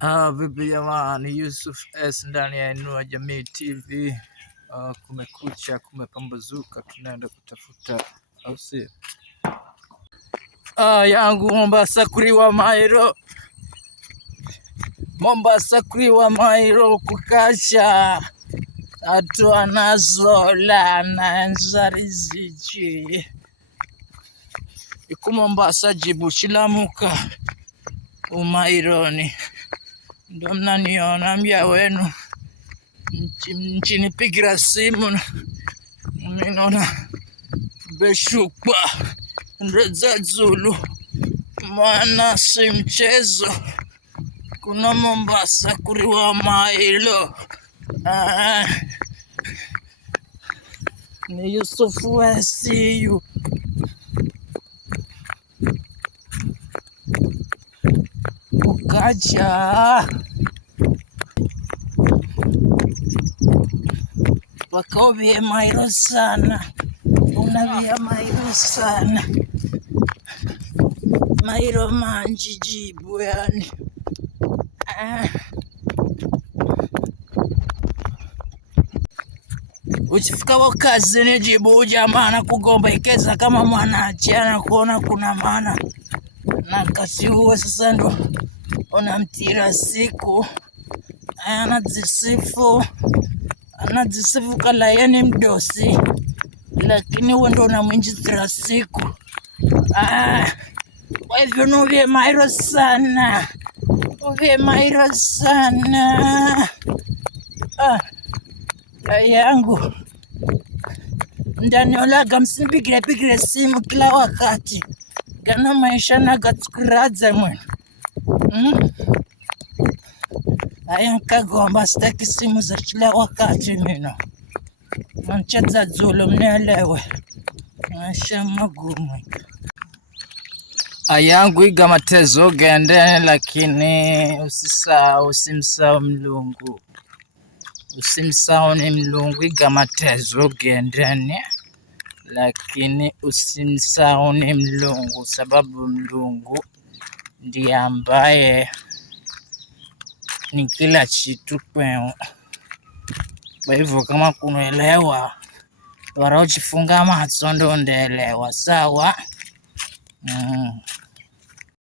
Vipi jamani, Yusuf S ndani ya Inua Jamii TV. Kumekucha, kumepambazuka, tunaenda kutafuta au si yangu Mombasa kuriwa mairo, Mombasa kuriwa mairo kukacha atoa nazola na nzarizichi iku Mombasa jibu chilamuka umaironi ndo mnaniona mbya wenu mchinipigira simu minona beshukwa Reza Zulu, mwana si mchezo, kuna Mombasa kuriwa mailo. Ni Yusufu SCU ukaja wakovye mailo sana, unavya mailo sana, mailo manji jibu yani. Uchifika wakazi ni jibu jamana kugomba ikeza kama mwanache anakuona kuna maana, na kasi huo sasa ndo unamtira siku anajisifu kala yeni mdosi, lakini huo ndo unamwinjitira siku. Kwa hivyo nuvye mairo sana, uvye mairo sana. Yangu ndaniolaga msinipigire simu kila wakati, kana maisha nagatukuraza mwene. Aya nkagomba sitaki simu za kila wakati mino. Mancheza Zulu mnielewe, maisha magumu. Ayangu iga matezo gende, lakini usimsahau Mlungu. Usimsahau ni Mlungu, iga matezo gendeni, lakini usimsahau ni Mlungu, sababu Mlungu ndiye ambaye ni kila kitu kwenu. Kwa hivyo kama kunaelewa, waraochifunga macho ndo ndaelewa, sawa?